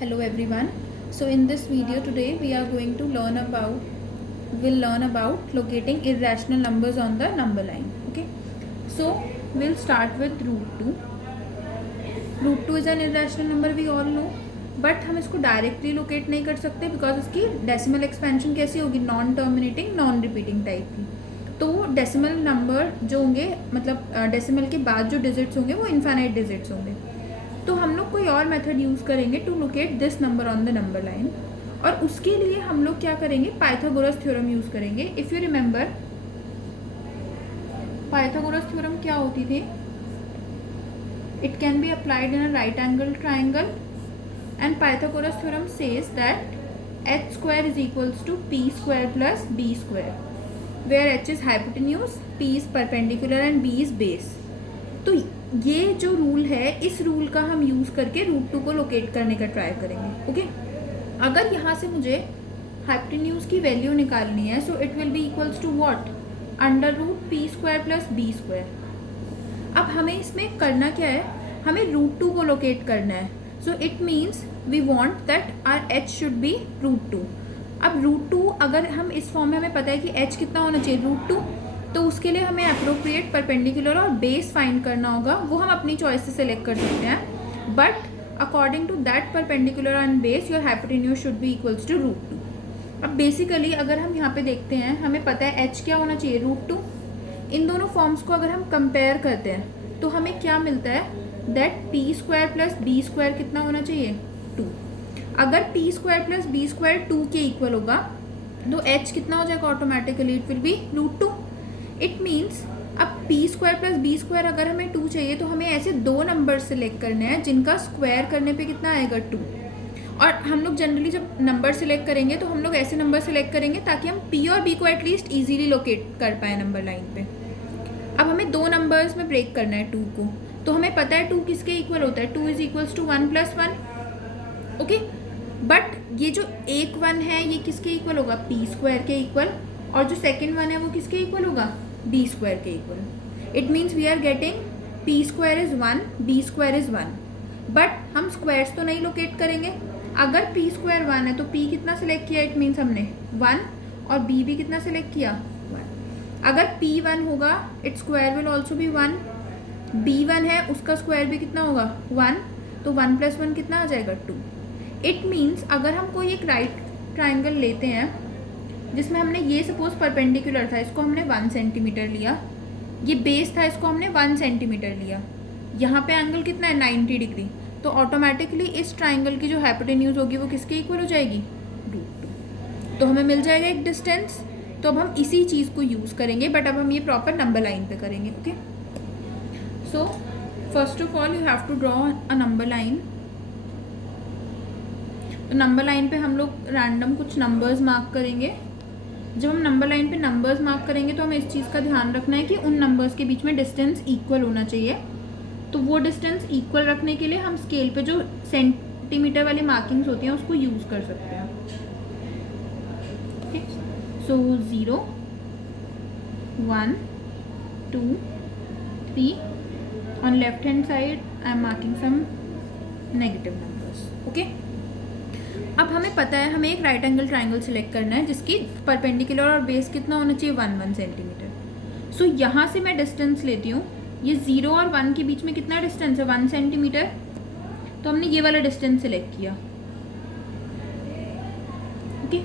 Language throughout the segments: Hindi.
Hello everyone. So in this video today we are going to learn about locating irrational numbers on the number line. Okay. So we'll start with root 2. Root 2 is an irrational number, we all know. But हम इसको डायरेक्टली लोकेट नहीं कर सकते बिकॉज इसकी डेसिमल एक्सपेंशन कैसी होगी, non terminating non repeating type की. तो डेसिमल नंबर जो होंगे, मतलब डेसिमल के बाद जो डिजिट्स होंगे वो इन्फाइनाइट डिजिट्स होंगे. तो हम लोग कोई और मेथड यूज़ करेंगे to locate this number on the number line. और उसके लिए हम लोग क्या करेंगे, पाइथागोरस थ्योरम यूज़ करेंगे. If you remember, Pythagoras theorem क्या होती थी? It can be applied in a right angle triangle and Pythagoras theorem says that h square is equals to p square plus b square, where h is hypotenuse, p is perpendicular and b is base. तो ये जो रूल है, इस रूल का हम यूज़ करके रूट 2 को लोकेट करने का ट्राई करेंगे. ओके. अगर यहाँ से मुझे हाइपोटेन्यूज की वैल्यू निकालनी है, so it will be equals to what, under root P square plus B square. अब हमें इसमें करना क्या है, हमें रूट 2 को लोकेट करना है. So it means we want that R H should be root 2. अब रूट 2 अगर हम इस फॉर्म में, हमें पता है कि एच कितना होना चाहिए, रूट 2. तो उसके लिए हमें अप्रोप्रिएट परपेंडिकुलर और बेस फाइंड करना होगा. वो हम अपनी चॉइस से सिलेक्ट कर सकते हैं, but according to that perpendicular and base your hypotenuse should be equals to root 2. अब बेसिकली अगर हम यहाँ पे देखते हैं, हमें पता है एच क्या होना चाहिए, रूट 2. इन दोनों फॉर्म्स को अगर हम कंपेयर करते हैं तो हमें क्या मिलता है, that P square plus B square कितना होना चाहिए, 2. अगर P square plus B square 2 के इक्वल होगा तो एच कितना हो जाएगा automatically, it will be root 2. It means अब P square plus B square अगर हमें 2 चाहिए तो हमें ऐसे दो नंबर सेलेक्ट करने हैं जिनका स्क्वायर करने पे कितना आएगा, 2. और हम लोग जनरली जब नंबर सेलेक्ट करेंगे तो हम लोग ऐसे नंबर सेलेक्ट करेंगे ताकि हम पी और बी को एटलीस्ट ईजीली लोकेट कर पाए नंबर लाइन पे. अब हमें दो नंबर्स में ब्रेक करना है 2 को, तो हमें पता है 2 किसके इक्वल होता है, 2 is equals to 1 plus 1. Okay. But ये जो एक 1 है ये किसके इक्वल होगा, पी स्क्वायर के इक्वल. और जो सेकेंड 1 है वो किसके इक्वल होगा, बी स्क्वायर के equal. It means we are getting P square is 1, B square is 1. But हम स्क्वायर्स तो नहीं लोकेट करेंगे. अगर पी स्क्वायर 1 है तो पी कितना सेलेक्ट किया, इट मीन्स हमने 1, और बी भी कितना सेलेक्ट किया, 1. अगर पी 1 होगा it square will also be 1. B 1 है उसका स्क्वायर भी कितना होगा, 1. तो 1 प्लस 1 कितना आ जाएगा, 2. इट मीन्स अगर हम कोई एक राइट ट्राइंगल लेते हैं जिसमें हमने ये सपोज परपेंडिकुलर था, इसको हमने 1 सेंटीमीटर लिया, ये बेस था, इसको हमने 1 सेंटीमीटर लिया, यहाँ पे एंगल कितना है, 90 डिग्री. तो ऑटोमेटिकली इस ट्राइंगल की जो हाइपोटेन्यूज होगी वो किसके इक्वल हो जाएगी, रूट 2. तो हमें मिल जाएगा एक डिस्टेंस. तो अब हम इसी चीज़ को यूज़ करेंगे, बट अब हम ये प्रॉपर नंबर लाइन पे करेंगे. Okay. So first of all you have to draw a number line. तो नंबर लाइन पे हम लोग रैंडम कुछ नंबर्स मार्क करेंगे. जब हम नंबर लाइन पे नंबर्स मार्क करेंगे तो हमें इस चीज़ का ध्यान रखना है कि उन नंबर्स के बीच में डिस्टेंस इक्वल होना चाहिए. तो वो डिस्टेंस इक्वल रखने के लिए हम स्केल पे जो सेंटीमीटर वाली मार्किंग्स होती हैं उसको यूज़ कर सकते हैं. Okay. So 0, 1, 2, 3. On left hand side I am marking some negative numbers. Okay. अब हमें पता है हमें एक राइट एंगल ट्राइंगल सेलेक्ट करना है जिसकी परपेंडिकुलर और बेस कितना होना चाहिए, 1 सेंटीमीटर. सो यहाँ से मैं डिस्टेंस लेती हूँ, ये 0 और 1 के बीच में कितना डिस्टेंस है, 1 सेंटीमीटर. तो हमने ये वाला डिस्टेंस सेलेक्ट किया. ओके.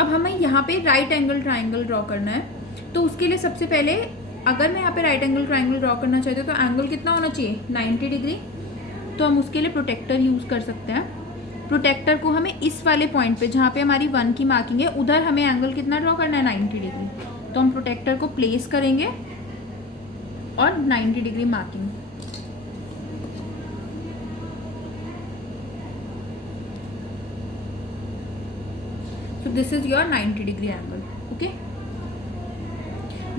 अब हमें यहाँ पे राइट एंगल ट्राइंगल ड्रॉ करना है. तो उसके लिए सबसे पहले अगर मैं यहाँ पे राइट एंगल ट्राइंगल ड्रॉ करना चाहती हूँ तो एंगल कितना होना चाहिए, 90 डिग्री. तो हम उसके लिए प्रोटेक्टर यूज़ कर सकते हैं. प्रोटेक्टर को हमें इस वाले पॉइंट पे जहाँ पे हमारी 1 की मार्किंग है उधर हमें एंगल कितना ड्रॉ करना है, 90 डिग्री. तो हम प्रोटेक्टर को प्लेस करेंगे और 90 degree marking. So this is your 90 degree angle. Okay.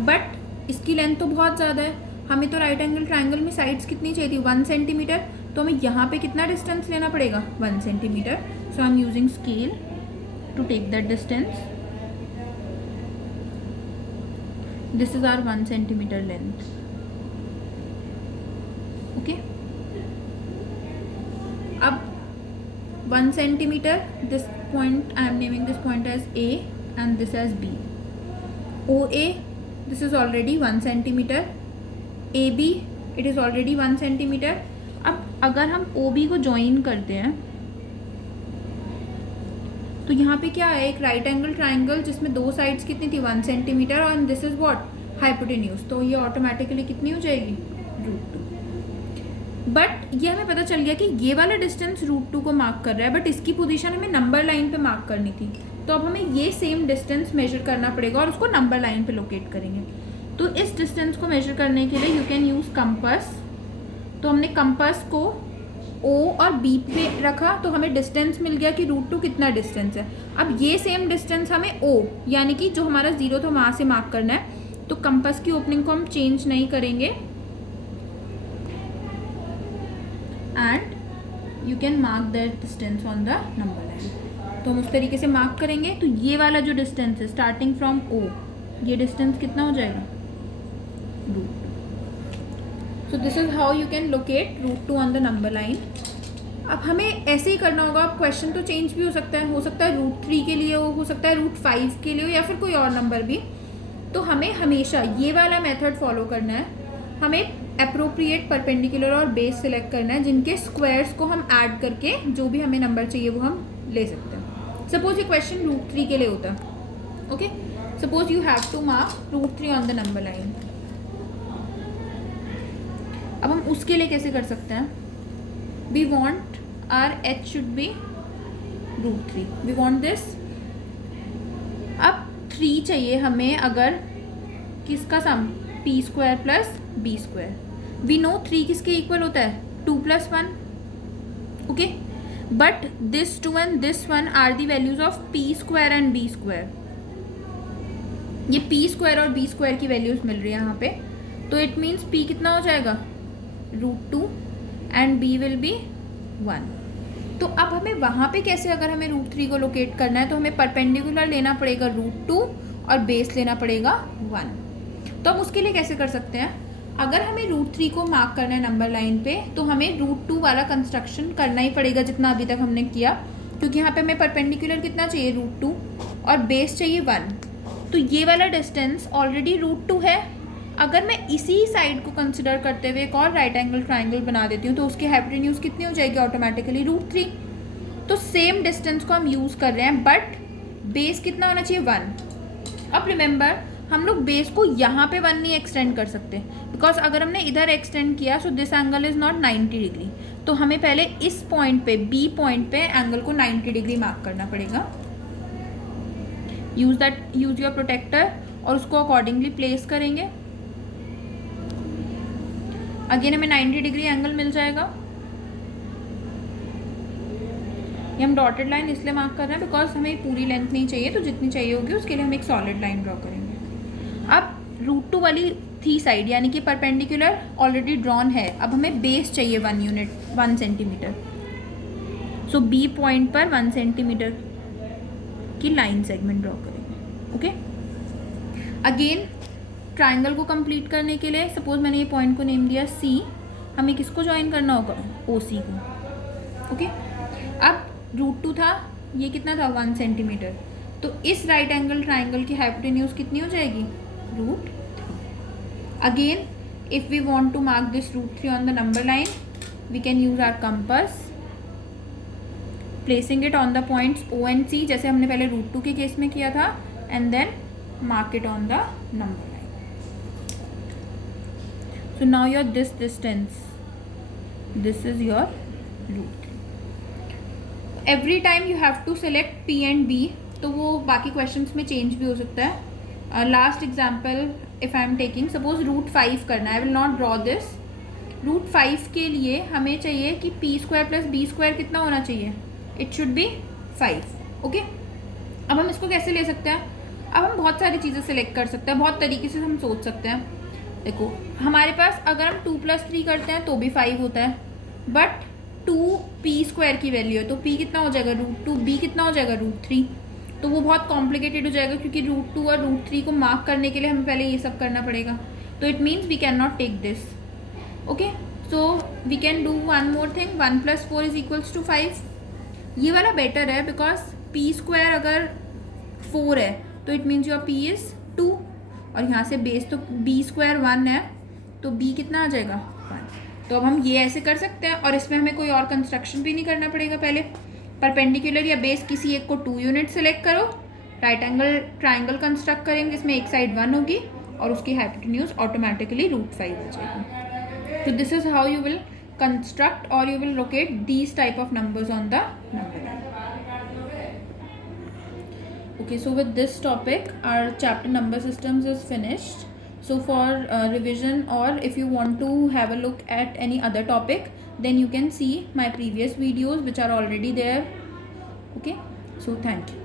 But इसकी लेंथ तो बहुत ज़्यादा है. हमें तो राइट एंगल ट्राइंगल में साइड्स कितनी चाहिए थी, 1 सेंटीमीटर. तो हमें यहाँ पे कितना डिस्टेंस लेना पड़ेगा, 1 centimetre. So I am using scale to take that distance. This is our 1 centimetre length. Okay. अब 1 centimeter. This point, I am naming this point as A and this as B. OA, this is already 1 centimeter. AB, it is already 1 centimeter. अब अगर हम OB को ज्वाइन करते हैं तो यहाँ पे क्या है, एक राइट एंगल ट्राइंगल जिसमें दो साइड्स कितनी थी, 1 सेंटीमीटर, और दिस इज व्हाट, हाइपोटेन्यूज. तो ये ऑटोमेटिकली कितनी हो जाएगी, √2. बट ये हमें पता चल गया कि ये वाला डिस्टेंस √2 को मार्क कर रहा है, बट इसकी पोजीशन हमें नंबर लाइन पे मार्क करनी थी. तो अब हमें ये सेम डिस्टेंस मेजर करना पड़ेगा और उसको नंबर लाइन पे लोकेट करेंगे. तो इस डिस्टेंस को मेजर करने के लिए यू कैन यूज़ कंपास. तो हमने कंपास को O और B पे रखा तो हमें डिस्टेंस मिल गया कि √2 कितना डिस्टेंस है. अब ये सेम डिस्टेंस हमें O यानी कि जो हमारा 0 था वहाँ से मार्क करना है. तो कंपास की ओपनिंग को हम चेंज नहीं करेंगे and you can mark that distance on the number line. तो हम उस तरीके से मार्क करेंगे. तो ये वाला जो डिस्टेंस है स्टार्टिंग फ्रॉम O, ये डिस्टेंस कितना हो जाएगा, √2. So this is how you can locate √2 on the number line. अब हमें ऐसे ही करना होगा. क्वेश्चन तो चेंज भी हो सकता है √3 के लिए हो सकता है √5 के लिए हो, या फिर कोई और नंबर भी. तो हमें हमेशा ये वाला मेथड फॉलो करना है. हमें अप्रोप्रिएट परपेंडिकुलर और बेस सिलेक्ट करना है जिनके स्क्वायर्स को हम ऐड करके जो भी हमें नंबर चाहिए वो हम ले सकते हैं. सपोज ये क्वेश्चन √3 के लिए होता है. Okay, suppose you have to mark √3 on the number line. अब हम उसके लिए कैसे कर सकते हैं, we want R h should be √3. We want this. अब 3 चाहिए हमें, अगर किसका सम, p² plus b². We know 3 किसके इक्वल होता है, 2 + 1. Okay, but this 2 and this 1 are the values of p² and b². ये p² और b² की वैल्यूज मिल रही है यहाँ पे. तो इट मीन्स p कितना हो जाएगा, √2 एंड b विल बी 1. तो अब हमें वहाँ पे कैसे, अगर हमें √3 को लोकेट करना है तो हमें परपेंडिकुलर लेना पड़ेगा √2 और बेस लेना पड़ेगा 1. तो हम उसके लिए कैसे कर सकते हैं, अगर हमें √3 को मार्क करना है नंबर लाइन पे तो हमें √2 वाला कंस्ट्रक्शन करना ही पड़ेगा जितना अभी तक हमने किया, क्योंकि यहाँ पे हमें परपेंडिकुलर कितना चाहिए, √2, और बेस चाहिए 1. तो ये वाला डिस्टेंस ऑलरेडी √2 है. अगर मैं इसी साइड को कंसिडर करते हुए एक और राइट एंगल ट्राइंगल बना देती हूँ तो उसकी हाइपोटेन्यूज कितनी हो जाएगी, ऑटोमेटिकली √3. तो सेम डिस्टेंस को हम यूज़ कर रहे हैं, बट बेस कितना होना चाहिए, 1. अब रिमेंबर, हम लोग बेस को यहाँ पे 1 नहीं एक्सटेंड कर सकते, बिकॉज अगर हमने इधर एक्सटेंड किया so this angle is not 90 degree. तो हमें पहले इस पॉइंट पे, B पॉइंट पे एंगल को 90 डिग्री मार्क करना पड़ेगा. यूज़ योर प्रोटेक्टर और उसको अकॉर्डिंगली प्लेस करेंगे. अगेन हमें 90 डिग्री एंगल मिल जाएगा. ये हम डॉटेड लाइन इसलिए मार्क कर रहे हैं बिकॉज हमें पूरी लेंथ नहीं चाहिए, तो जितनी चाहिए होगी उसके लिए हम एक सॉलिड लाइन ड्रॉ करेंगे. अब √2 वाली थी साइड यानी कि परपेंडिकुलर ऑलरेडी ड्रॉन है. अब हमें बेस चाहिए 1 यूनिट, 1 सेंटीमीटर. सो B पॉइंट पर 1 सेंटीमीटर की लाइन सेगमेंट ड्रॉ करेंगे. ओके, अगेन ट्राइंगल को कंप्लीट करने के लिए सपोज मैंने ये पॉइंट को नेम दिया C. हमें किसको ज्वाइन करना होगा, OC को. ओके, अब √2 था, ये कितना था, 1 सेंटीमीटर. तो इस राइट एंगल ट्राइंगल की हाइपोटेन्यूज कितनी हो जाएगी, √3. Again if we want to mark this √3 on the number line we can use our compass, placing it on the points O and C जैसे हमने पहले √2 के केस में किया था, and then mark it on the number. So now your this distance, this is your √3. Every time you have to select P and B. तो वो बाकी questions में change भी हो सकता है. Last example if I am taking, suppose √5 करना है. I will not draw this. √5 के लिए हमें चाहिए कि p² प्लस b² कितना होना चाहिए, it should be 5. ओके, अब हम इसको कैसे ले सकते हैं, अब हम बहुत सारी चीज़ें सेलेक्ट कर सकते हैं, बहुत तरीके से हम सोच सकते हैं. देखो हमारे पास अगर हम 2 + 3 करते हैं तो भी 5 होता है, बट 2p² की वैल्यू है तो p कितना हो जाएगा, √2. b कितना हो जाएगा, √3. तो वो बहुत कॉम्प्लिकेटेड हो जाएगा क्योंकि √2 और √3 को मार्क करने के लिए हमें पहले ये सब करना पड़ेगा. तो it means we can not take this. Okay, so we can do one more thing, 1 + 4 = 5. ये वाला बेटर है बिकॉज पी स्क्वायर अगर 4 है तो it means your P is 2, और यहाँ से बेस तो बी स्क्वायर 1 है, तो बी कितना आ जाएगा 1। तो अब हम ये ऐसे कर सकते हैं और इसमें हमें कोई और कंस्ट्रक्शन भी नहीं करना पड़ेगा। पहले परपेंडिकुलर या बेस किसी एक को 2 यूनिट सेलेक्ट करो, राइट एंगल ट्राइंगल कंस्ट्रक्ट करेंगे जिसमें एक साइड 1 होगी और उसकी हाइपोटेन्यूज ऑटोमेटिकली √5 हो जाएगी। तो this is how you will construct or you will locate these type of numbers on the number line. Okay, so with this topic our chapter number systems is finished. So for revision, or if you want to have a look at any other topic, then you can see my previous videos which are already there. Okay, so thank you.